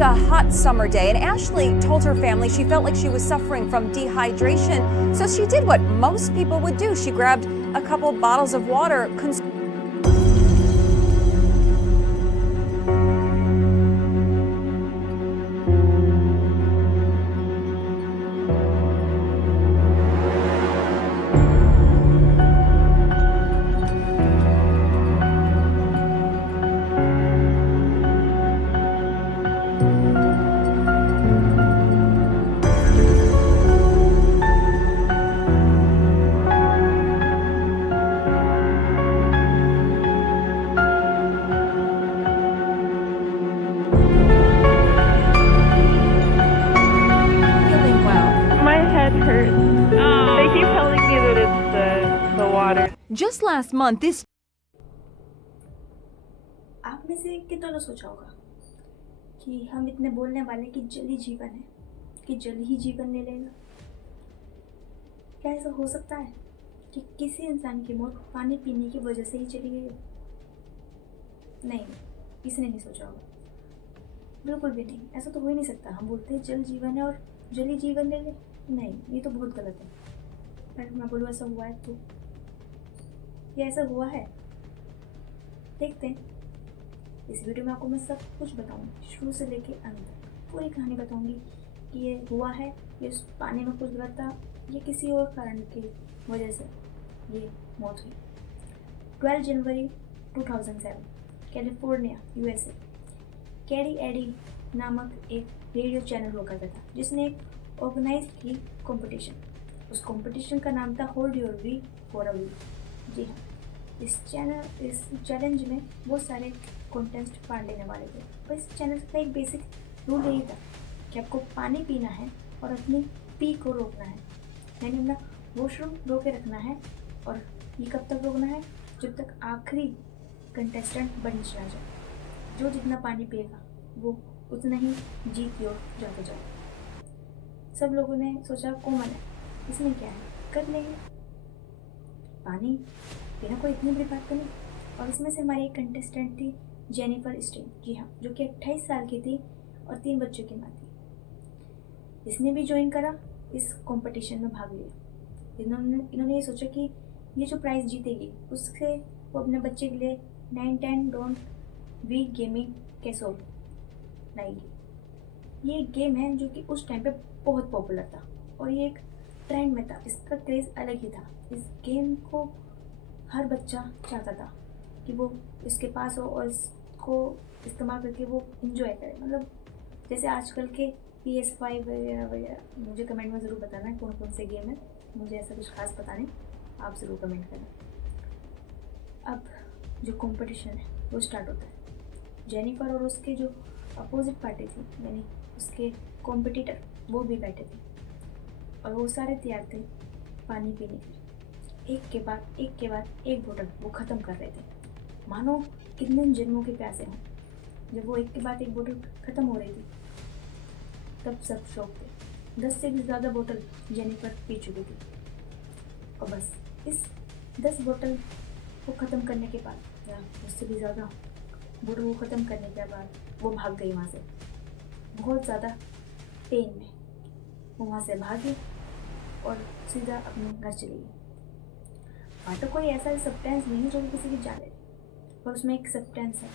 was a hot summer day, and Ashley told her family she felt like she was suffering from dehydration. So she did what most people would do. She grabbed a couple bottles of water. Feeling well. My head hurts. They keep telling me that it's the water. Just last month, this आप में से कितनों ने सोचा होगा कि हम इतने बोलने वाले कि जल ही जीवन है, कि जल ही जीवन ले लेगा। क्या ऐसा हो सकता है कि किसी इंसान की मौत पानी पीने की वजह से ही चली गई हो? नहीं, किसी ने नहीं सोचा होगा, बिल्कुल भी नहीं। ऐसा तो हो ही नहीं सकता। हम बोलते हैं जल जीवन है और जल ही जीवन ले ले। नहीं, ये तो बहुत गलत है। पर मैं बोलूँ ऐसा हुआ है तो ये ऐसा हुआ है, देखते हैं। इस वीडियो में आपको मैं सब कुछ बताऊंगी, शुरू से लेके अंत तक पूरी कहानी बताऊंगी कि ये हुआ है, ये उस पानी में कुछ गलत था, ये किसी और कारण की वजह से ये मौत हुई। 12 जनवरी 2007 कैलिफोर्निया USA कैरी एडी नामक एक रेडियो चैनल हुआ करता था जिसने एक ऑर्गेनाइज की कंपटीशन। उस कंपटीशन का नाम था hold your wee for a week. जी हाँ, इस चैलेंज में बहुत सारे कॉन्टेस्ट पार्ट लेने वाले थे। पर इस चैनल का एक बेसिक रूल यही था कि आपको पानी पीना है और अपनी पी को रोकना है, यानी अपना वॉशरूम रोक के रखना है। और ये कब तक रोकना है? जब तक आखिरी कंटेस्टेंट बन चला जाए। जो जितना पानी पिएगा वो उतना ही जीत की ओर जाता जाए। सब लोगों ने सोचा कॉमन है, इसमें क्या है, कर लेंगे। पानी पीना कोई इतनी बड़ी बात तो नहीं। और इसमें से हमारी एक कंटेस्टेंट थी जेनिफर स्टीन। जी हाँ, जो कि 28 साल की थी और 3 बच्चों की माँ थी। इसने भी ज्वाइन करा, इस कंपटीशन में भाग लिया। इन्होंने ये सोचा कि ये जो प्राइज़ जीतेगी उससे वो अपने बच्चे के लिए 910 डॉन वी गेमिंग कैसोल लाएगी। ये एक गेम है जो कि उस टाइम पे बहुत पॉपुलर था और ये एक ट्रेंड में था। इसका क्रेज़ अलग ही था। इस गेम को हर बच्चा चाहता था कि वो इसके पास हो और इसको इस्तेमाल करके वो इंजॉय करे। मतलब जैसे आजकल के PS5 वगैरह वगैरह। मुझे कमेंट में ज़रूर बताना कौन कौन से गेम है, मुझे ऐसा कुछ खास पता नहीं, आप ज़रूर कमेंट करना। अब जो कंपटीशन है वो स्टार्ट होता है। जेनिफर और उसके जो अपोजिट पार्टी थी, यानी उसके कॉम्पिटिटर, वो भी बैठे थे और वो सारे तैयार थे पानी पीने के लिए। एक के बाद एक बोतल वो ख़त्म कर रहे थे, मानो कितने जन्मों के प्यासे हों। जब वो एक के बाद एक बोतल ख़त्म हो रही थी तब सब शौक थे। 10 से भी ज़्यादा बोतल जेनिफर पी चुकी थी और बस इस 10 बोतल को ख़त्म करने के बाद, या उससे भी ज़्यादा बोतल को ख़त्म करने के बाद वो भाग गई वहाँ से। बहुत ज़्यादा पेन में वो वहाँ से भागी और सीधा अपने घर चली गई। वाटर कोई ऐसा सब्सटेंस नहीं है जो किसी की जान ले, पर उसमें एक सब्सटेंस है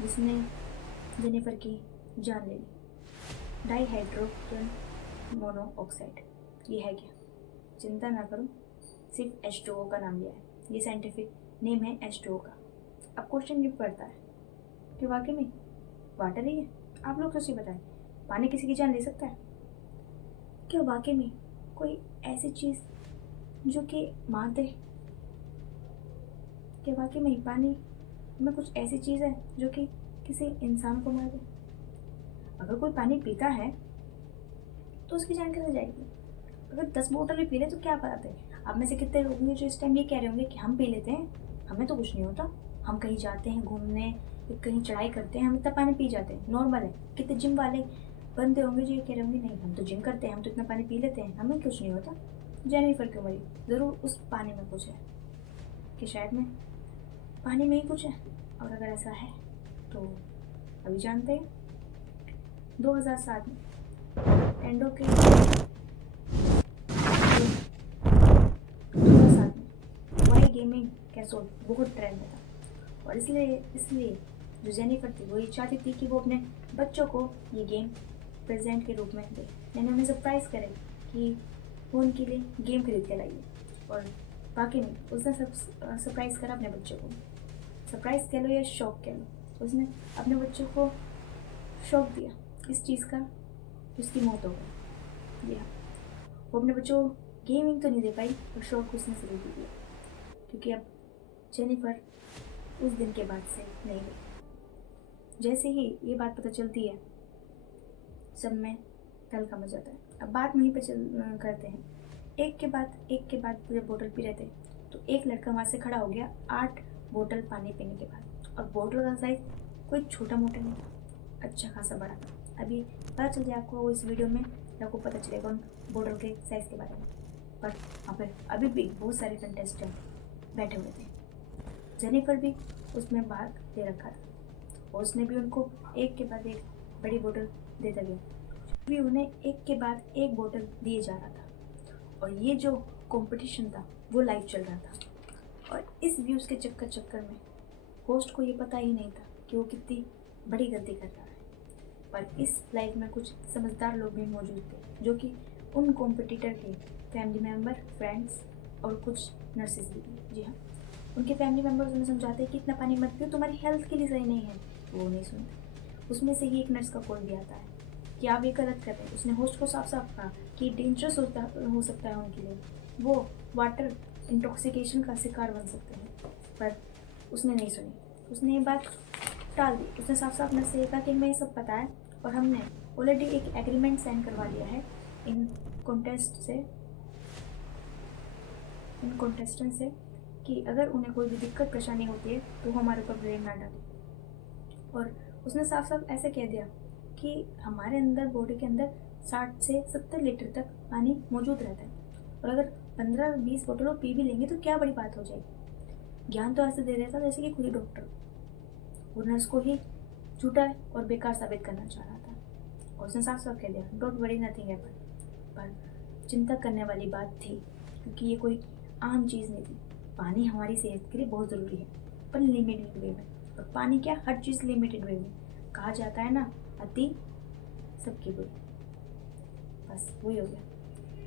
जिसने जेनिफर की जान ले ली। Dihydrogen monoxide. ये है क्या? चिंता ना करो, सिर्फ H2O का नाम लिया है। ये साइंटिफिक नेम है H2O का। अब क्वेश्चन ये पड़ता है कि वाकई में वाटर ही है? आप लोग सच्ची बताएं, पानी किसी की जान ले सकता है क्या? वाकई में कोई ऐसी चीज़ जो कि मार दे? क्या वाकई में पानी में कुछ ऐसी चीज़ है जो कि किसी इंसान को मार दे? अगर कोई पानी पीता है तो उसकी जान कैसे जाएगी? अगर 10 बोतल भी पी ले तो क्या बात है? आप में से कितने लोग होंगे जो इस टाइम ये कह रहे होंगे कि हम पी लेते हैं, हमें तो कुछ नहीं होता, हम कहीं जाते हैं घूमने, कहीं चढ़ाई करते हैं, हम इतना पानी पी जाते हैं, नॉर्मल है। कितने जिम वाले बंदे होंगे जो ये कह रहे होंगे नहीं हम तो जिम करते हैं, हम तो इतना पानी पी लेते हैं, हमें कुछ नहीं होता। जेनिफर क्यों मरी? ज़रूर उस पानी में कुछ है, कि शायद में पानी में ही कुछ है। और अगर ऐसा है तो अभी जानते हैं। 2007 में एंडो के 2007 में वाई गेमिंग कैसोल बहुत ट्रेंड में था, और इसलिए जो जेनिफर थी वो ये चाहती थी कि वो अपने बच्चों को ये गेम प्रेजेंट के रूप में दे, यानी उन्हें सरप्राइज़ करे कि वो उनके लिए गेम खरीद के लाइए। और वाकई में उसने सरप्राइज़ करा अपने बच्चों को। सरप्राइज़ कह लो या शौक कह लो, उसने अपने बच्चों को शौक दिया इस चीज़ का, उसकी मौत हो गई। जी हाँ, वो अपने बच्चों को गेमिंग तो नहीं दे पाई, और शौक उसने ज़रूर दे दिया, क्योंकि अब जेनिफर उस दिन के बाद से नहीं रही। जैसे ही ये बात पता चलती है, सब में तहलका मच जाता है। अब बात वहीं पे करते हैं, एक के बाद पूरे बोतल पी रहे थे, तो एक लड़का वहाँ से खड़ा हो गया 8 बोतल पानी पीने के बाद, और बोतल का साइज कोई छोटा मोटा नहीं था, अच्छा खासा बड़ा था। अभी पता चल जाए आपको इस वीडियो में, आपको पता चलेगा उन बोतल के साइज़ के बारे में। पर वहाँ पर अभी भी बहुत सारे कंटेस्टेंट बैठे हुए थे, जेनिफर भी उसमें भाग ले रखा था, और उसने भी उनको एक के बाद एक बड़ी बोतल देता गया, भी उन्हें एक के बाद एक बोतल दिए जा रहा था। और ये जो कंपटीशन था वो लाइव चल रहा था, और इस व्यूज़ के चक्कर में होस्ट को ये पता ही नहीं था कि वो कितनी बड़ी गलती कर रहा है। पर इस लाइव में कुछ समझदार लोग भी मौजूद थे, जो कि उन कॉम्पिटिटर के फैमिली मेम्बर, फ्रेंड्स और कुछ नर्सेज भी थी। जी हाँ, उनके फैमिली मेम्बर्स उन्हें समझाते हैं कि इतना पानी मत पियो, तुम्हारी हेल्थ के लिए सही नहीं है। वो नहीं सुनते। उसमें से ही एक नर्स का कॉल भी आता है कि आप ये गलत कर रहे हैं। उसने होस्ट को साफ साफ कहा कि डेंजरस हो सकता है उनके लिए, वो वाटर इंटॉक्सिकेशन का शिकार बन सकते हैं। पर उसने नहीं सुनी, उसने ये बात टाल दी। उसने साफ साफ नर्स से कहा कि हमें ये सब पता है, और हमने ऑलरेडी एक एग्रीमेंट साइन करवा लिया है इन कॉन्टेस्टेंट से कि अगर उन्हें कोई भी दिक्कत परेशानी होती है तो हमारे ऊपर ब्लेम ना डालें। और उसने साफ साफ ऐसे कह दिया कि हमारे अंदर, बॉडी के अंदर 60 से 70 लीटर तक पानी मौजूद रहता है, और अगर 15-20 बोतलों पी भी लेंगे तो क्या बड़ी बात हो जाएगी। ज्ञान तो ऐसे दे रहा था जैसे कि खुद ही डॉक्टर, वो नर्स को ही झूठा और बेकार साबित करना चाह रहा था। और उसने साफ साफ कह दिया, डोंट वरी, नथिंग हैपन। पर चिंता करने वाली बात थी, क्योंकि ये कोई आम चीज़ नहीं थी। पानी हमारी सेहत के लिए बहुत ज़रूरी है, पर लिमिटेड वे में। और पानी क्या, हर चीज़ लिमिटेड वे में। कहा जाता है ना, अति सबकी बुरी। बस वही हो गया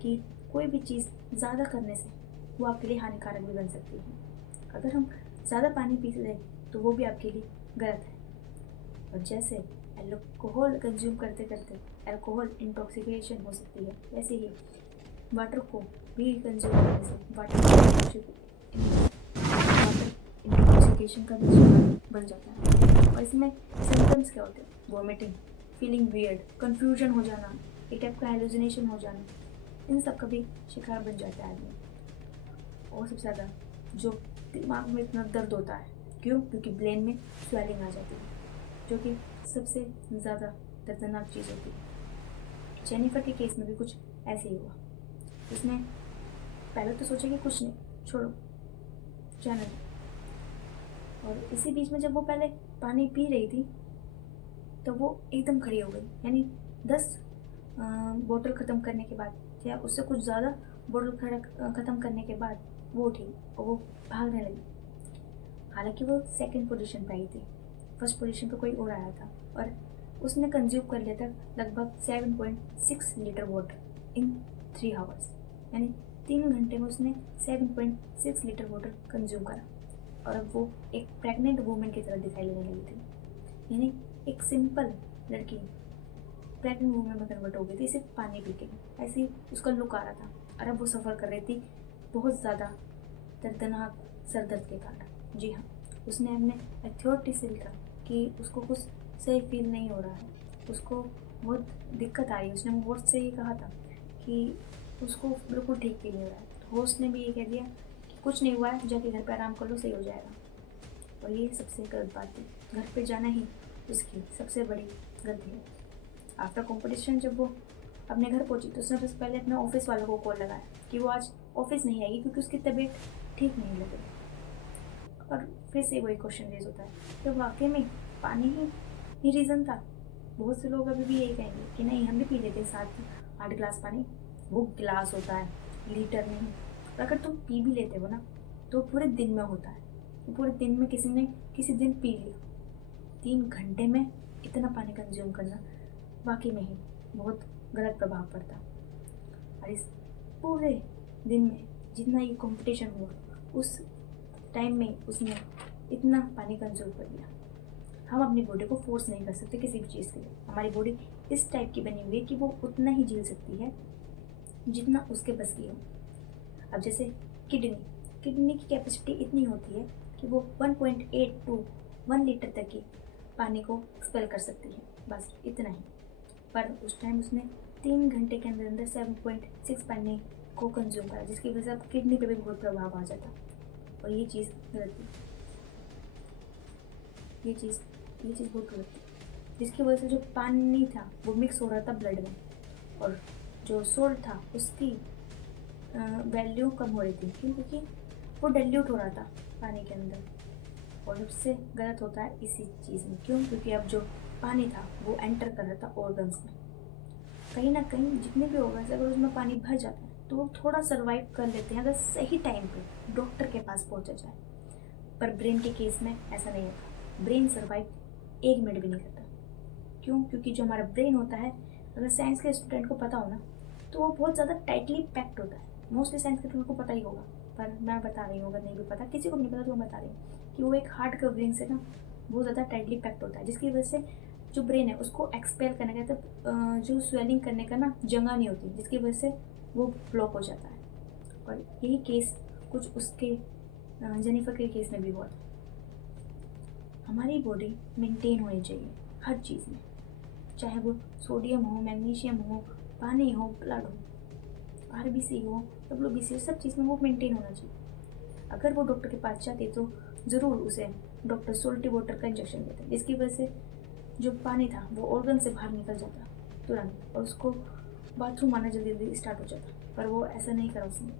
कि कोई भी चीज़ ज़्यादा करने से वो आपके लिए हानिकारक भी बन सकती है। अगर हम ज़्यादा पानी पी लें तो वो भी आपके लिए गलत है। और जैसे अल्कोहल कंज्यूम करते करते अल्कोहल इंटॉक्सिकेशन हो सकती है, वैसे ही वाटर को भी कंज्यूम करने से वाटर इंटॉक्सिकेशन का भी शिकार बन जाता है। और इसमें सिम्टम्स क्या होते हैं, वॉमिटिंग, फीलिंग वियर्ड, कन्फ्यूजन हो जाना, एक टाइप का हेलुसिनेशन हो जाना, इन सब का भी शिकार बन जाता है आदमी। और सबसे ज़्यादा जो दिमाग में इतना दर्द होता है, क्यों? क्योंकि ब्रेन में स्वेलिंग आ जाती है, जो कि सबसे ज़्यादा दर्दनाक चीज़ होती है। जेनिफर के केस में भी कुछ ऐसे ही हुआ। उसने पहले तो सोचा कि कुछ नहीं, छोड़ो, जाने दो। और इसी बीच में जब वो पहले पानी पी रही थी तो वो एकदम खड़ी हो गई, यानी 10 बोतल ख़त्म करने के बाद या उससे कुछ ज़्यादा बोतल ख़त्म करने के बाद वो उठी और वो भागने लगी। हालांकि वो सेकंड पोजीशन पे आई थी, फर्स्ट पोजीशन पे कोई और आया था, और उसने कंज्यूम कर लिया था लगभग 7.6 लीटर वाटर इन 3 आवर्स, यानी 3 घंटे में उसने 7.6 लीटर वाटर कंज्यूम करा। और अब वो एक प्रेग्नेंट वूमेन की तरह दिखाई देने लगी थी, यानी एक सिंपल लड़की प्रेग्नेंट वूमेन में कन्वर्ट हो गई थी सिर्फ पानी पी के। ऐसे ही उसका लुक आ रहा था, और अब वो सफ़र कर रही थी बहुत ज़्यादा दर्दनाक सर दर्द के कारण। जी हाँ, उसने अपने अथॉरिटी से लिखा कि उसको कुछ सही फील नहीं हो रहा है, उसको बहुत दिक्कत आई। उसने होस्ट से ये कहा था कि उसको बिल्कुल ठीक फील नहीं हो रहा है। तो होस्ट ने भी ये कह दिया कि कुछ नहीं हुआ है, जाके घर पे आराम कर लो, सही हो जाएगा। और ये सबसे गलत बात थी, घर पे जाना ही उसकी सबसे बड़ी गलती है। आफ्टर कॉम्पिटिशन जब वो अपने घर पहुंची तो उसने बस पहले अपने ऑफिस वालों को कॉल लगाया कि वो आज ऑफिस नहीं आएगी क्योंकि उसकी तबीयत ठीक नहीं लग रही। और फिर से वही क्वेश्चन रेज होता है कि वाकई में पानी ही रीज़न था, बहुत से लोग अभी भी यही कहेंगे कि नहीं हम भी पी लेते हैं 7-8 गिलास पानी। वो गिलास होता है, लीटर नहीं। और अगर तुम पी भी लेते हो ना तो पूरे दिन में होता है। तो पूरे दिन में किसी ने किसी दिन पी लिया, 3 घंटे में इतना पानी कंज्यूम करना वाकई में ही बहुत गलत प्रभाव पड़ता। और इस पूरे दिन में जितना ये कंपटीशन हुआ उस टाइम में उसने इतना पानी कंज्यूम कर लिया। हम अपनी बॉडी को फोर्स नहीं कर सकते किसी भी चीज़ के लिए। हमारी बॉडी इस टाइप की बनी हुई है कि वो उतना ही झेल सकती है जितना उसके बस की हो। अब जैसे किडनी की कैपेसिटी इतनी होती है कि वो 1.8 to 1 लीटर तक की पानी को एक्सपेल कर सकती है, बस इतना ही। पर उस टाइम उसने 3 घंटे के अंदर अंदर 7.6 पानी को कंज्यूम करा, जिसकी वजह से अब किडनी पे भी बहुत प्रभाव आ जाता। और ये चीज़ गलत थी, ये चीज़ बहुत गलत थी, जिसकी वजह से जो पानी था वो मिक्स हो रहा था ब्लड में, और जो सोल्ट था उसकी वैल्यू कम हो रही थी। क्यों? क्योंकि वो डाइल्यूट हो रहा था पानी के अंदर। और सबसे गलत होता है इसी चीज़ में। क्यों? क्योंकि अब जो पानी था वो एंटर कर रहा था ऑर्गन्स में। कहीं ना कहीं जितने भी ऑर्गन्स अगर उसमें पानी भर जाता है तो वो थोड़ा सर्वाइव कर लेते हैं अगर सही टाइम पे डॉक्टर के पास पहुंचा जाए। पर ब्रेन के केस में ऐसा नहीं होता। ब्रेन सर्वाइव 1 मिनट भी नहीं करता। क्यों? क्योंकि जो हमारा ब्रेन होता है, अगर साइंस के स्टूडेंट को पता हो ना तो वो बहुत ज़्यादा टाइटली पैक्ड होता है। मोस्टली साइंस के स्टूडेंट को पता ही होगा, पर मैं बता रही हूँ, अगर नहीं भी पता, किसी को नहीं पता तो मैं बता रही हूँ कि वो एक हार्ड कवरिंग से ना बहुत ज़्यादा टाइटली पैक्ड होता है, जिसकी वजह से जो ब्रेन है उसको एक्सपेल करने का जो स्वेलिंग करने का ना जगह नहीं होती, जिसकी वजह से वो ब्लॉक हो जाता है। और यही केस कुछ उसके जेनिफर के केस में भी हुआ था। हमारी बॉडी मेंटेन होनी चाहिए हर चीज़ में, चाहे वो सोडियम हो, मैग्नीशियम हो, पानी हो, ब्लड हो, आरबीसी हो, डब्ल्यूबीसी हो, सब चीज़ में वो मेंटेन होना चाहिए। अगर वो डॉक्टर के पास जाते तो ज़रूर उसे डॉक्टर सोल्टी वाटर का इंजेक्शन देते, जिसकी वजह से जो पानी था वो ऑर्गन से बाहर निकल जाता तुरंत, और उसको बाथरूम आना जल्दी जल्दी स्टार्ट हो जाता। पर वो ऐसा नहीं करा उसने,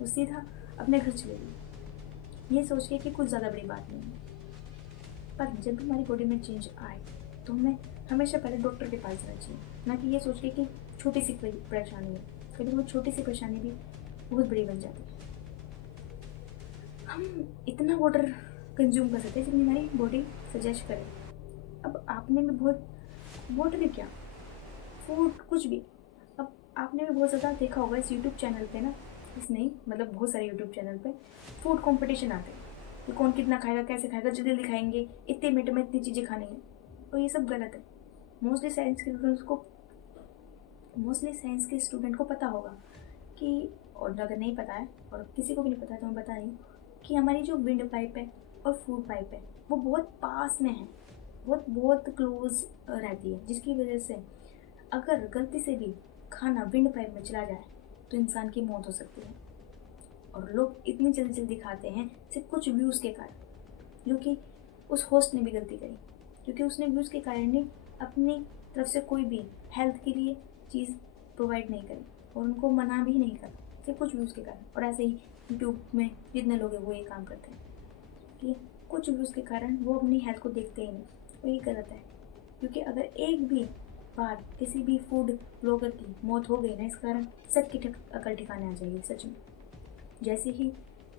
वो सीधा अपने घर चले गई, ये सोच के कि कुछ ज़्यादा बड़ी बात नहीं है। पर जब भी हमारी बॉडी में चेंज आए तो हमें हमेशा पहले डॉक्टर के पास जाना चाहिए, ना कि ये सोच के कि छोटी सी कोई परेशानी है। कभी वो छोटी सी परेशानी भी बहुत बड़ी बन जाती है। हम इतना वाटर कंज्यूम कर सकते हैं जितनी हमारी बॉडी सजेस्ट करे। अब आपने भी बहुत वाटर भी क्या, फूड कुछ भी, अब आपने भी बहुत ज़्यादा देखा होगा इस यूट्यूब चैनल पे ना, इस नहीं मतलब बहुत सारे यूट्यूब चैनल पे फूड कंपटीशन आते हैं कि कौन कितना खाएगा, कैसे खाएगा, जल्दी जल्दी खाएंगे, इतने मिनट में इतनी चीज़ें खानी है। और ये सब गलत है। मोस्टली साइंस के स्टूडेंट को पता होगा कि, और अगर नहीं पता है और किसी को भी नहीं पता है तो मैं बता रही हूँ कि हमारी जो विंड पाइप है और फूड पाइप है वो बहुत पास में है, बहुत क्लोज रहती है, जिसकी वजह से अगर गलती से भी खाना विंड पाइप में चला जाए तो इंसान की मौत हो सकती है। और लोग इतनी जल्दी जल्दी खाते हैं सिर्फ कुछ व्यूज़ के कारण, जो कि उस होस्ट ने भी गलती करी, क्योंकि उसने व्यूज़ के कारण ही अपनी तरफ से कोई भी हेल्थ के लिए चीज़ प्रोवाइड नहीं करी और उनको मना भी नहीं करा, सिर्फ कुछ व्यूज़ के कारण। और ऐसे ही यूट्यूब में जितने लोग हैं वो ये काम करते हैं कि कुछ व्यूज़ के कारण वो अपनी हेल्थ को देखते ही नहीं, और ये गलत है। क्योंकि अगर एक भी बार किसी भी फूड ब्लॉगर की मौत हो गई ना, इस कारण सबकी अकल ठिकाने आ जाएगी सच में। जैसे ही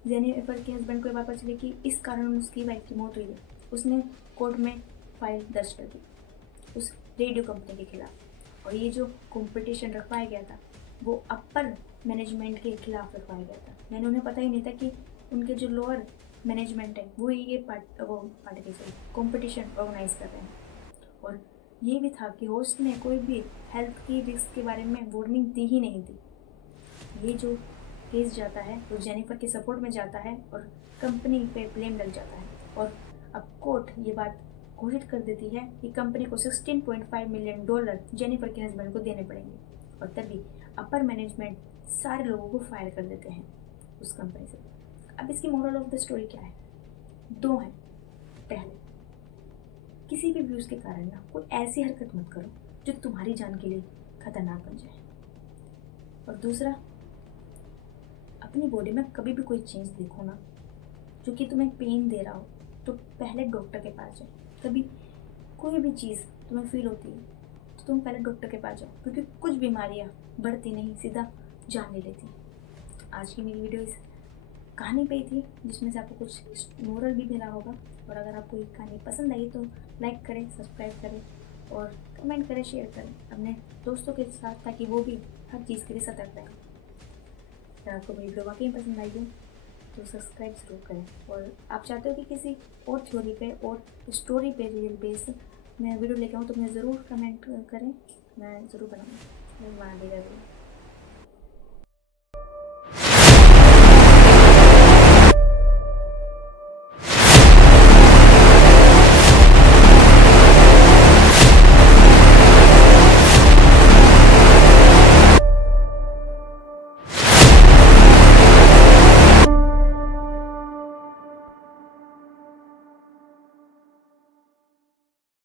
जेनिफर के हस्बैंड को ये बात पता चली कि इस कारण उसकी वाइफ की मौत हुई है, उसने कोर्ट में फाइल दर्ज कर दी उस रेडियो कंपनी के खिलाफ। और ये जो कंपटीशन रखवाया गया था वो अपर मैनेजमेंट के खिलाफ रखवाया गया था, यानी उन्हें पता ही नहीं था कि उनके जो लोअर मैनेजमेंट है वो ये पार्टी से कंपटीशन ऑर्गेनाइज कर रहे हैं। और ये भी था कि होस्ट ने कोई भी हेल्थ की रिस्क के बारे में वार्निंग दी ही नहीं थी। ये जो केस जाता है वो जेनिफर के सपोर्ट में जाता है और कंपनी पे ब्लेम लग जाता है। और अब कोर्ट ये बात घोषित कर देती है कि कंपनी को $16.5 मिलियन जेनिफर के हस्बैंड को देने पड़ेंगे। और तभी अपर मैनेजमेंट सारे लोगों को फायर कर देते हैं उस कंपनी से। अब इसकी मोरल ऑफ द स्टोरी क्या है? 2 हैं। पहले, किसी भी व्यूज़ के कारण ना कोई ऐसी हरकत मत करो जो तुम्हारी जान के लिए खतरनाक बन जाए। और दूसरा, अपनी बॉडी में कभी भी कोई चेंज देखो ना जो कि तुम्हें पेन दे रहा हो तो पहले डॉक्टर के पास जाए। कभी कोई भी चीज़ तुम्हें फील होती है तुम पहले डॉक्टर के पास जाओ, क्योंकि कुछ बीमारियाँ बढ़ती नहीं, सीधा जान ले लेती। आज की मेरी वीडियो इस कहानी पे ही थी, जिसमें से आपको कुछ मोरल भी मिला होगा। और अगर आपको ये कहानी पसंद आई तो लाइक करें, सब्सक्राइब करें और कमेंट करें, शेयर करें अपने दोस्तों के साथ, ताकि वो भी हर चीज़ के लिए सतर्क रहें। अगर आपको मेरी वीडियो वाकई पसंद आई हो तो सब्सक्राइब ज़रूर करें। और आप चाहते हो कि किसी और थ्योरी पे और स्टोरी पे रियल बेस मैं वीडियो लेके आऊँ तो मुझे ज़रूर कमेंट करें, मैं ज़रूर बनाऊँगी। मैं मान लीजिए।